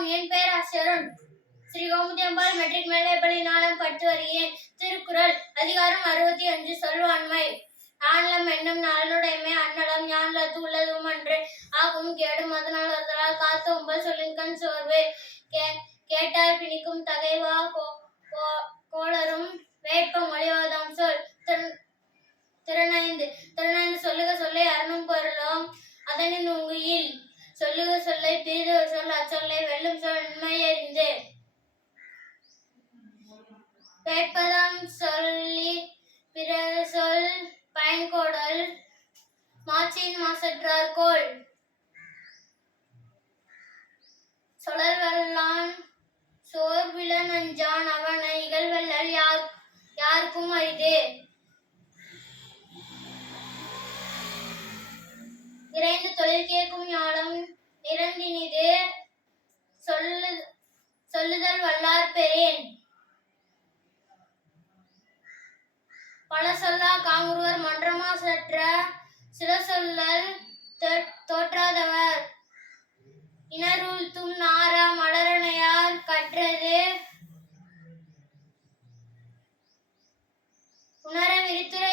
வணக்கம் என் பெயர் அசரன் ஸ்ரீ கோமுதியம்பாள் மெட்ரிக் மேல்நிலைப்பள்ளி நாளம் பட்டு வருகிறேன். திருக்குறள் அதிகாரம் அறுபத்தி அஞ்சு சொல்வாண்மை. ஆனலம் என்னும் நாளனுடைமை அன்னலம் ஞானலத்து உள்ளதும் அன்று. ஆகும் கேடும் அதனால் அதனால் காத்த உம்பல் சொல்லின்கண் சோர்வு. கே கேட்டார் பிணிக்கும் தகைவா கோ- கோ- கோளரும் வேட்பம் ஒளிவாதாம் சொல். திறன் திறனைந்து திறனைந்து சொல்லுக சொல்லை அருணும் பொருளும் அதனின் உங்குயில். சொல்லுக சொல்லை பிரிது சொல் அச்சொல்லை வெல்லும் சொல் உண்மையறிந்து கேட்பதாம் சொல்லி பிற சொல் பயன்கோடல் மாச்சின் மாசற்றார் கோள் சொலர் வல்லான் சோர்வில நஞ்சான் அவனை இகழ்வல்லல் யார் யாருக்கும் அரிதே. இறந்தினிது சொல்லு சொல்லுதல் வல்லார் பெறேன். பல சொல்லா காங்குருவர் மன்றமா சற்ற சில சொல்லல் தோற்றாதவர். தோற்றாதவர் இனருள்த்தும் நாரா மலரணையார் கற்றது. உணர விரித்துரை